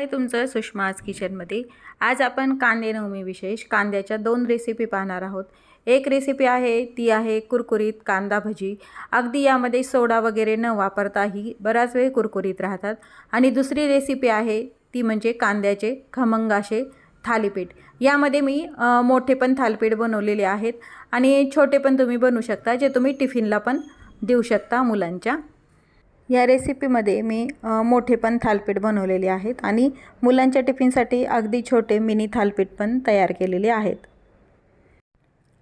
आहे तुमचं सुषमाज किचनमध्ये. आज आपण कांदे नवमी विशेष कांद्याच्या दोन रेसिपी पाहणार आहोत. एक रेसिपी आहे ती आहे कुरकुरीत कांदा भजी. अगदी यामध्ये सोडा वगैरे न वापरताही बराच वेळ कुरकुरीत राहतात. आणि दुसरी रेसिपी आहे ती म्हणजे कांद्याचे खमंगाशे थालीपीठ. यामध्ये मी मोठे पण थालीपीठ बनवलेले आहेत. आणि छोटे पण तुम्ही बनवू शकता जे तुम्ही टिफिनला पण देऊ शकता मुलांच्या. या रेसिपीमध्ये मी मोठे पण थालपीठ बनवलेले आहेत आणि मुलांच्या टिफिनसाठी अगदी छोटे मिनी थालपीठ पण तयार केलेले आहेत.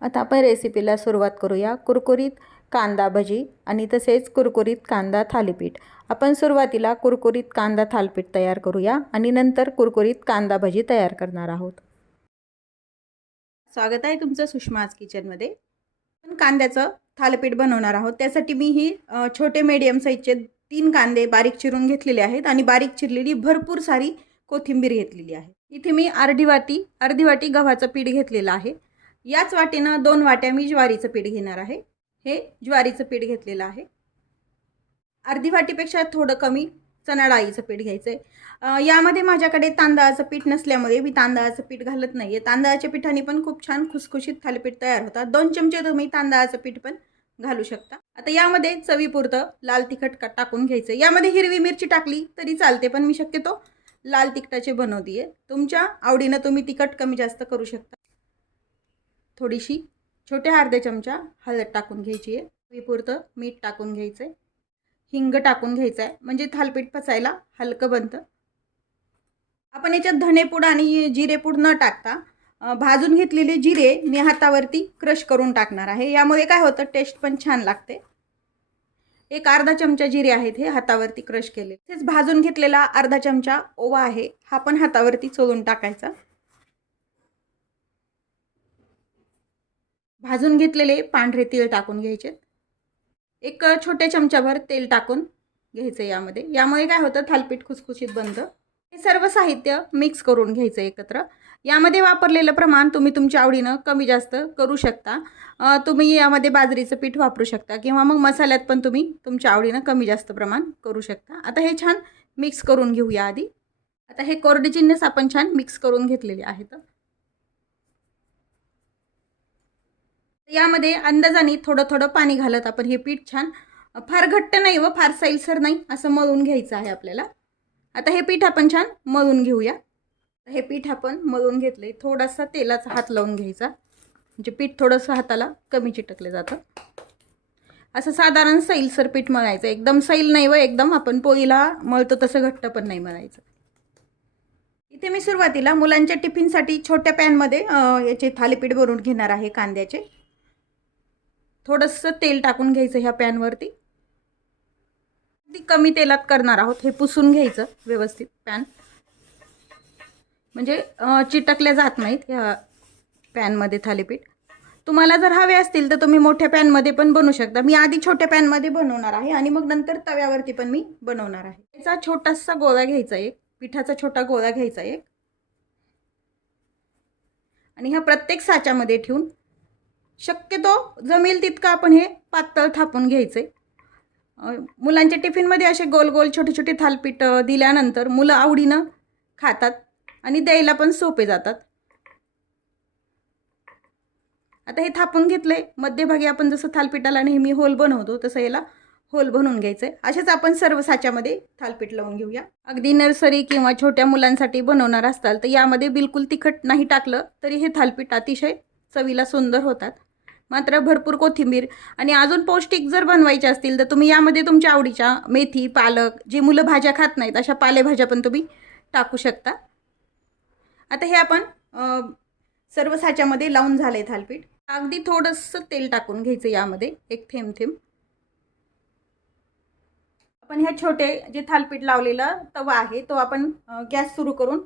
आता आपण रेसिपीला सुरुवात करूया. कुरकुरीत कांदा भजी आणि तसेच कुरकुरीत कांदा थालीपीठ. आपण सुरुवातीला कुरकुरीत कांदा थालीपीठ तयार करूया आणि नंतर कुरकुरीत कांदा भजी तयार करणार आहोत. स्वागत आहे तुमचं सुषमाज किचनमध्ये आपण कांद्याचं थालीपीठ बनवणार आहोत. त्यासाठी मी ही छोटे मीडियम साईजचे तीन कांदे बारीक चिरून घेतलेले आहेत आणि बारीक चिरलेली भरपूर सारी कोथिंबीर घेतलेली आहे. इथे मी अर्धी वाटी अर्धी वाटी गव्हाचं पीठ घेतलेलं आहे. याच वाटेनं दोन वाट्या मी ज्वारीचं पीठ घेणार आहे. हे ज्वारीचं पीठ घेतलेलं आहे. अर्धी वाटीपेक्षा थोडं कमी चणा डाळीचं पीठ घ्यायचं आहे यामध्ये माझ्याकडे तांदळाचं पीठ नसल्यामुळे मी तांदळाचं पीठ घालत नाही आहे तांदळाच्या पिठाने पण खूप छान खुसखुशीत थालीपीठ तयार होतात. दोन चमचे तुम्ही तांदळाचं पीठ पण घालू शकता. आता यामध्ये चवीपुरतं लाल तिखट का टाकून घ्यायचं. यामध्ये हिरवी मिरची टाकली तरी चालते पण मी शक्यतो लाल तिखटाचे बनवते आहे तुमच्या आवडीनं तुम्ही तिखट कमी जास्त करू शकता. थोडीशी छोट्या अर्ध्या चमचा हळद टाकून घ्यायची आहे चवीपुरतं मीठ टाकून घ्यायचं आहे हिंग टाकून घ्यायचं आहे म्हणजे थालपीठ पचायला हलकं बनतं. आपण याच्यात धनेपूड आणि जिरेपूड न टाकता भाजून घेतलेले जिरे मी हातावरती क्रश करून टाकणार आहे. यामुळे काय होतं टेस्ट पण छान लागते. एक अर्धा चमचा जिरे आहेत हे हातावरती क्रश केले. तेच भाजून घेतलेला अर्धा चमचा ओवा आहे हा पण हातावरती चोळून टाकायचा. भाजून घेतलेले पांढरे तेल टाकून घ्यायचे. एक छोट्या चमच्याभर तेल टाकून घ्यायचं यामध्ये. यामुळे काय होतं थालपीठ खुसखुशीत बनतं हे सर्व साहित्य मिक्स करून घ्यायचं एकत्र. यामध्ये वापरलेलं प्रमाण तुम्ही तुमच्या आवडीनं कमी जास्त करू शकता. तुम्ही यामध्ये बाजरीचं पीठ वापरू शकता किंवा मग मसाल्यात पण तुम्ही तुमच्या आवडीनं कमी जास्त प्रमाण करू शकता. आता हे छान मिक्स करून घेऊया आधी. आता हे कोरडे जिन्नस आपण छान मिक्स करून घेतलेले आहेत. यामध्ये अंदाजाने थोडं थोडं पाणी घालत आपण हे पीठ छान फार घट्ट नाही व फार सैलसर नाही असं मळून घ्यायचं आहे आपल्याला. आता हे पीठ आपण छान मळून घेऊया. हे पीठ आपण मळून घेतले थोडासा तेलाचा हात लावून घ्यायचा. म्हणजे पीठ थोडंसं हाताला कमी चिटकलं जातं. असं साधारण सैलसर पीठ मळायचं. एकदम सैल नाही व एकदम आपण पोळीला मळतो तसं घट्ट पण नाही मळायचं. इथे मी सुरुवातीला मुलांच्या टिफिनसाठी छोट्या पॅनमध्ये याचे थालीपीठ भरून घेणार आहे कांद्याचे. थोडंसं तेल टाकून घ्यायचं ह्या पॅनवरती. अगदी कमी तेलात करणार आहोत. हे पुसून घ्यायचं व्यवस्थित पॅन. म्हणजे चिटकल्या जात नाहीत ह्या पॅनमध्ये थालीपीठ. तुम्हाला जर हवे असतील तर तुम्ही मोठ्या पॅनमध्ये पण बनवू शकता. मी आधी छोट्या पॅनमध्ये बनवणार आहे आणि मग नंतर तव्यावरती पण मी बनवणार आहे. याचा छोटासा गोळा घ्यायचा एक. पिठाचा छोटा गोळा घ्यायचा एक. आणि ह्या प्रत्येक साच्यामध्ये ठेवून शक्यतो जमेल तितकं आपण हे पातळ थापून घ्यायचे. मुलांच्या टिफिनमध्ये असे गोल गोल छोटे छोटे थालपीठं दिल्यानंतर मुलं आवडीनं खातात आणि द्यायला पण सोपे जातात. आता हे थापून घेतलं आहे मध्यभागी आपण जसं थालपीठाला नेहमी होल बनवतो तसं याला होल बनवून घ्यायचं आहे असेच आपण सर्व साच्यामध्ये थालपीठ लावून घेऊया. अगदी नर्सरी किंवा छोट्या मुलांसाठी बनवणार असताल तर यामध्ये बिलकुल तिखट नाही टाकलं तरी हे थालपीठ अतिशय चवीला सुंदर होतात. मात्र भरपूर कोथिंबीर आणि अजून पौष्टिक जर बनवायचे असतील तर तुम्ही यामध्ये तुमच्या आवडीच्या मेथी पालक जे मुलं भाज्या खात नाहीत अशा पालेभाज्या पण तुम्ही टाकू शकता. आता हे आपण सर्व साच्यामध्ये लावून झालं आहे थालपीठ. अगदी थोडंसं तेल टाकून घ्यायचं यामध्ये एक थेंब थेंब आपण ह्या छोटे जे थालपीठ लावलेला तवा आहे तो आपण गॅस सुरू करून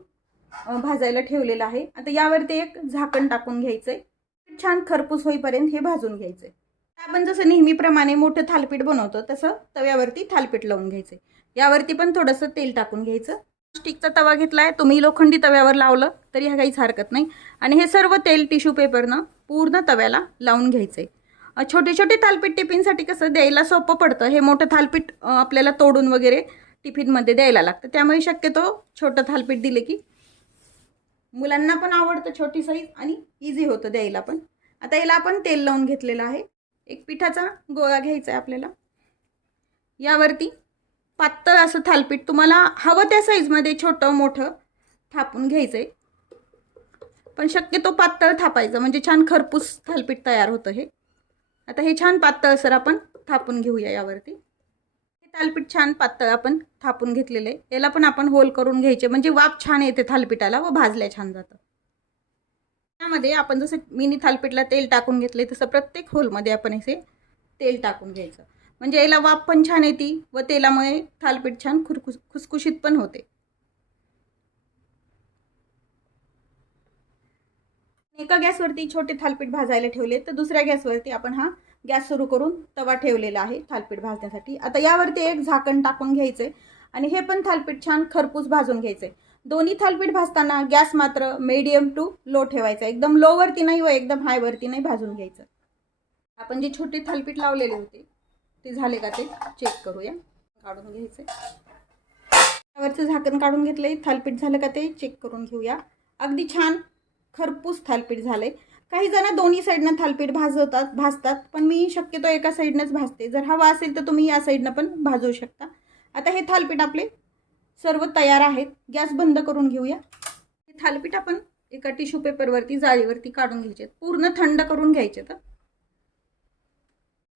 भाजायला ठेवलेला आहे. आता यावरती एक झाकण टाकून घ्यायचं आहे छान खरपूस होईपर्यंत हे भाजून घ्यायचे. आपण जसं नेहमीप्रमाणे मोठं थालपीठ बनवतो तसं तव्यावरती थालपीठ लावून घ्यायचे. यावरती पण थोडंसं तेल टाकून घ्यायचं. स्टिकचा तवा घेतला आहे तुम्ही लोखंडी तव्यावर लावलं तरी ह्या काहीच हरकत नाही. आणि हे सर्व तेल टिश्यू पेपरनं पूर्ण तव्याला लावून घ्यायचे. छोटे छोटे थालपीठ टिफिनसाठी कसं द्यायला सोपं पडतं. हे मोठं थालपीठ आपल्याला तोडून वगैरे टिफिनमध्ये द्यायला लागतं. त्यामुळे शक्यतो छोटं थालपीठ दिले की मुलांना पण आवडतं छोटी साईज आणि इझी होतं द्यायला पण. आता याला आपण तेल लावून घेतलेलं आहे. एक पिठाचा गोळा घ्यायचा आहे आपल्याला. यावरती पातळ असं थालपीठ तुम्हाला हवं त्या साईजमध्ये छोटं मोठं थापून घ्यायचं आहे पण शक्यतो पातळ थापायचं म्हणजे छान खरपूस थालपीठ तयार होतं हे. आता हे छान पातळसर आपण थापून घेऊया यावरती. थालपीठ छान पातळ आपण थापून घेतलेलं आहे. याला पण आपण होल करून घ्यायचे. म्हणजे वाफ छान येते थालपीठाला व भाजल्या छान जातं. त्यामध्ये आपण जसं मिनी थालपीठला तेल टाकून घेतले तसं प्रत्येक होलमध्ये आपण असे तेल टाकून घ्यायचं. म्हणजे याला वाफ पण छान येते व तेलामुळे थालपीठ छान खुरखुस खुसखुशीत पण होते. एका गॅसवरती छोटे थालपीठ भाजायला ठेवले तर दुसऱ्या गॅसवरती आपण हा गॅस सुरू करून तवा ठेवलेला आहे थालपीठ भाजण्यासाठी. आता यावरती एक झाकण टाकून घ्यायचंय आणि हे पण थालपीठ छान खरपूस भाजून घ्यायचंय. दोन्ही थालपीठ भाजताना गॅस मात्र मीडियम टू लो ठेवायचा एकदम लोवरती नाही व एकदम हायवरती नाही भाजून घ्यायचं. आपण जे छोटे थालपीठ लावलेले होते ते झाले का ते चेक करूया. काढून घ्यायचे त्यावरचं झाकण काढून घेतलंय. थालपीठ झालं का ते चेक करून घेऊया. अगदी छान खरपूस थालपीठ झालं आहे काही जण दोन्ही साईडनं थालपीठ भाजवतात भाजतात पण मी शक्यतो एका साईडनंच भाजते. जर हवा असेल तर तुम्ही या साईडनं पण भाजवू शकता. आता हे थालपीठ आपले सर्व तयार आहेत. गॅस बंद करून घेऊया. हे थालपीठ आपण एका टिश्यू पेपरवरती जाळीवरती काढून घ्यायचे. पूर्ण थंड करून घ्यायचे तर.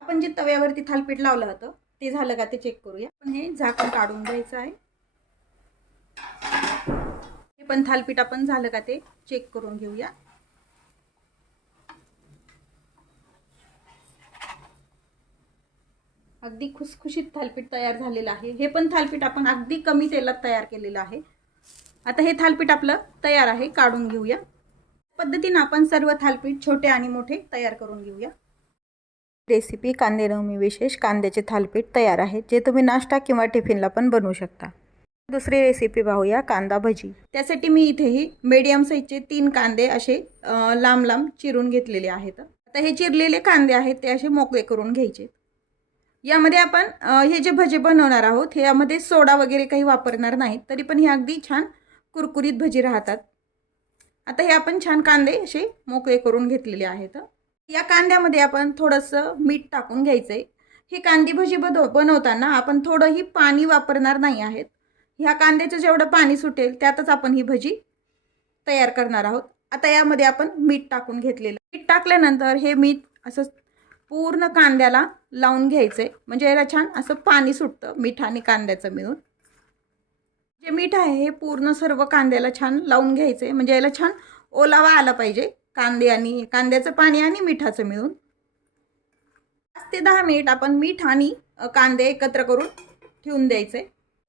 आपण जे तव्यावरती थालपीठ लावलं होतं ते झालं का ते चेक करूया. पण हे झाकण काढून घ्यायचं आहे. पण थालपीठ आपण झालं का ते? चेक करून घेऊया. अगदी खुसखुशीत थालपीठ तयार झालेलं आहे. हे पण थालपीठ आपण अगदी कमी तेलात तयार केलेलं आहे. आता हे थालपीठ आपलं तयार आहे काढून घेऊया. पद्धतीनं आपण सर्व थालपीठ छोटे आणि मोठे तयार करून घेऊया. रेसिपी कांदे नवमी विशेष कांद्याचे थालपीठ तयार आहे जे तुम्ही नाश्ता किंवा टिफिनला पण बनवू शकता. दुसरी रेसिपी पाहूया कांदा भजी. त्यासाठी मी इथेही मीडियम साईजचे तीन कांदे असे लांब लांब चिरून घेतलेले आहेत. आता हे चिरलेले कांदे आहेत ते असे मोकळे करून घ्यायचे. यामध्ये आपण हे जे भजे बनवणार आहोत हे यामध्ये सोडा वगैरे काही वापरणार नाही तरी पण हे अगदी छान कुरकुरीत भजी राहतात. आता हे आपण छान कांदे असे मोकळे करून घेतलेले आहेत. या कांद्यामध्ये आपण थोडंसं मीठ टाकून घ्यायचं आहे ही कांदी भजी बनव बनवताना आपण थोडंही पाणी वापरणार नाही आहेत. ह्या कांद्याचं जेवढं पाणी सुटेल त्यातच आपण ही भजी तयार करणार आहोत. आता यामध्ये आपण मीठ टाकून घेतलेलं. मीठ टाकल्यानंतर हे मीठ असं पूर्ण कांद्याला लावून घ्यायचं. आहे म्हणजे याला छान असं पाणी सुटतं मीठ आणि कांद्याचं मिळून. जे मीठ आहे हे पूर्ण सर्व कांद्याला छान लावून घ्यायचं. आहे म्हणजे याला छान ओलावा आला पाहिजे कांदे आणि कांद्याचं पाणी आणि मिठाचं मिळून. पाच ते दहा मिनिट आपण मीठ आणि कांदे एकत्र करून ठेवून द्यायचे.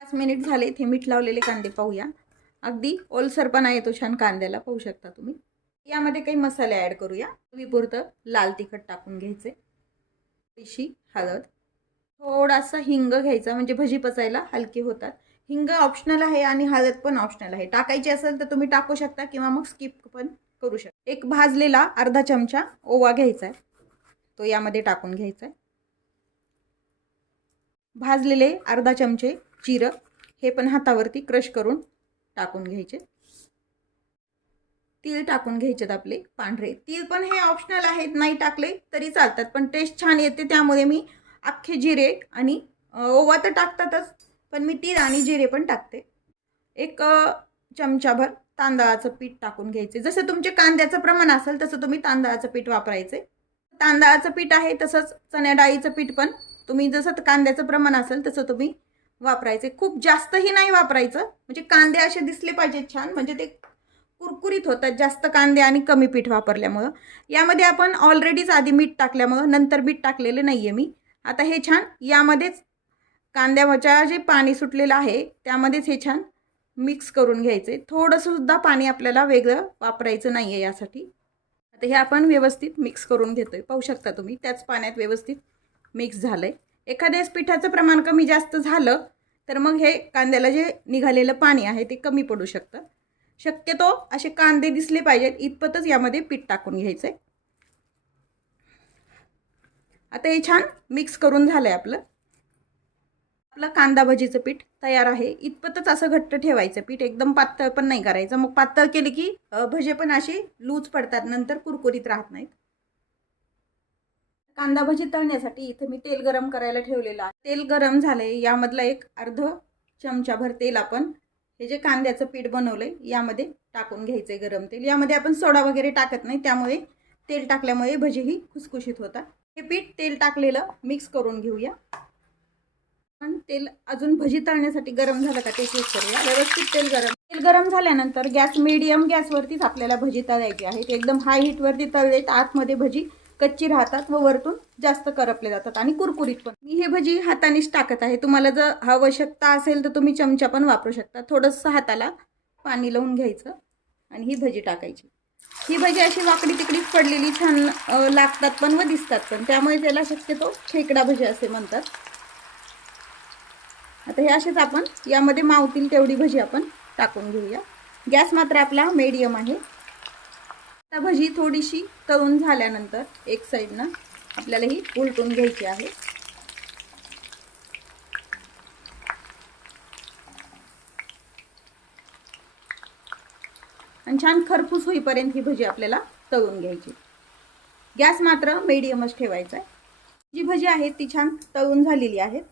पाच मिनिट झाले इथे मीठ लावलेले कांदे पाहूया. अगदी ओलसरपणा येतो छान कांद्याला पाहू शकता तुम्ही. यामध्ये काही मसाले ॲड करूया. चवीपुरतं लाल तिखट टाकून घ्यायचे. पिशी हळद. थोडासा हिंग घ्यायचा म्हणजे भजी पचायला हलकी होतात. हिंग ऑप्शनल आहे आणि हळद पण ऑप्शनल आहे. टाकायची असेल तर तुम्ही टाकू शकता किंवा मग स्किप पण करू शकता. एक भाजलेला अर्धा चमचा ओवा घ्यायचा आहे. तो यामध्ये टाकून घ्यायचा आहे. भाजलेले अर्धा चमचे जिरं. हे पण हातावरती क्रश करून टाकून घ्यायचे. तीळ टाकून घ्यायचेत आपले पांढरे. तीळ पण हे ऑप्शनल आहेत नाही टाकले तरी चालतात पण टेस्ट छान येते त्यामुळे मी अख्खे जिरे आणि ओवा तर टाकतातच पण मी तीळ आणि जिरे पण टाकते. एक चमचाभर तांदळाचं पीठ टाकून घ्यायचे. जसं तुमचे कांद्याचं प्रमाण असेल तसं तुम्ही तांदळाचं पीठ वापरायचे. तांदळाचं पीठ आहे तसंच चण्या डाळीचं पीठ पण. तुम्ही जसं कांद्याचं प्रमाण असेल तसं तुम्ही वापरायचे. खूप जास्तही नाही वापरायचं. म्हणजे कांदे असे दिसले पाहिजेत छान. म्हणजे ते कुरकुरीत होतात. जास्त कांदे आणि कमी पीठ वापरल्यामुळं. यामध्ये आपण ऑलरेडीच आधी मीठ टाकल्यामुळं. नंतर मीठ टाकलेलं नाही आहे मी. आता हे छान. यामध्येच कांद्याच्या जे पाणी सुटलेलं आहे त्यामध्येच हे छान मिक्स करून घ्यायचे. थोडंसुद्धा पाणी आपल्याला वेगळं वापरायचं नाही आहे यासाठी. आता हे आपण व्यवस्थित मिक्स करून घेतो आहे पाहू शकता तुम्ही त्याच पाण्यात व्यवस्थित मिक्स झालं आहे एखाद्याच पिठाचं प्रमाण कमी जास्त झालं तर मग हे कांद्याला जे निघालेलं पाणी आहे ते कमी पडू शकतं. शक्यतो असे कांदे दिसले पाहिजेत इतपतच यामध्ये पीठ टाकून घ्यायचं आहे आता हे छान मिक्स करून झालं आहे आपलं. आपलं कांदा भजीचं पीठ तयार आहे. इतपतच असं घट्ट ठेवायचं पीठ एकदम पातळ पण नाही करायचं. मग पातळ केले की भजे पण असे लूज पडतात नंतर कुरकुरीत राहत नाहीत. कांदा भजी तळण्यासाठी इथं मी तेल गरम करायला ठेवलेलं आहे. तेल गरम झालंय यामधला एक अर्ध चमचाभर तेल आपण हे जे कांद्याचं पीठ बनवलंय यामध्ये टाकून घ्यायचंय गरम तेल. यामध्ये आपण सोडा वगैरे टाकत नाही त्यामुळे तेल टाकल्यामुळे भजी ही खुसखुशीत होतात. हे पीठ तेल टाकलेलं मिक्स करून घेऊया. पण तेल अजून भजी तळण्यासाठी गरम झालं का ते चेक करूया. व्यवस्थित तेल गरम. तेल गरम झाल्यानंतर गॅस मिडियम गॅसवरतीच आपल्याला भजी तळायची आहे एकदम हाय हीटवरती तळले तर आतमध्ये भजी कच्ची राहतात व वरतून जास्त करपले जातात आणि कुरकुरीत पण. मी हे भजी हातानेच टाकत आहे. तुम्हाला जर आवश्यकता असेल तर तुम्ही चमचा पण वापरू शकता. थोडंसं हाताला पाणी लावून घ्यायचं आणि ही भजी टाकायची. ही भजी अशी वाकडी तिकडीच पडलेली छान लागतात पण व दिसतात पण. त्यामुळे त्याला शक्यतो खेकडा भजी असे म्हणतात. आता हे असेच आपण यामध्ये मावतील तेवढी भजी आपण टाकून घेऊया. गॅस मात्र आपला मीडियम आहे. आता भजी थोडीशी तळून झाल्यानंतर एक साईडनं आपल्याला ही उलटून घ्यायची आहे. आणि छान खरपूस होईपर्यंत ही भजी आपल्याला तळून घ्यायची. गॅस मात्र मीडियमच ठेवायचा आहे. जी भजी आहे ती छान तळून झालेली आहेत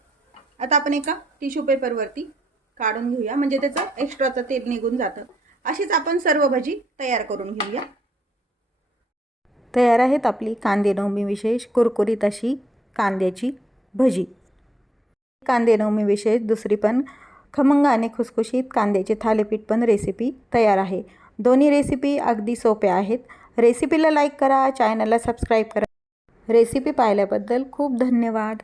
आता आपण एका टिश्यू पेपरवरती काढून घेऊया. म्हणजे त्याचं एक्स्ट्राचं तेल निघून जातं. अशीच आपण सर्व भजी तयार करून घेऊया. तयार आहेत आपली कांदेनवमी विशेष कुरकुरीत अशी कांद्याची भजी. कांदेनवमी विशेष दुसरी पण खमंग आणि खुसखुशीत कांद्याचे थालीपीठ पण रेसिपी तयार आहे. दोन्ही रेसिपी अगदी सोप्या आहेत. रेसिपीला लाईक करा चॅनलला सबस्क्राईब करा. रेसिपी पाहिल्याबद्दल खूप धन्यवाद.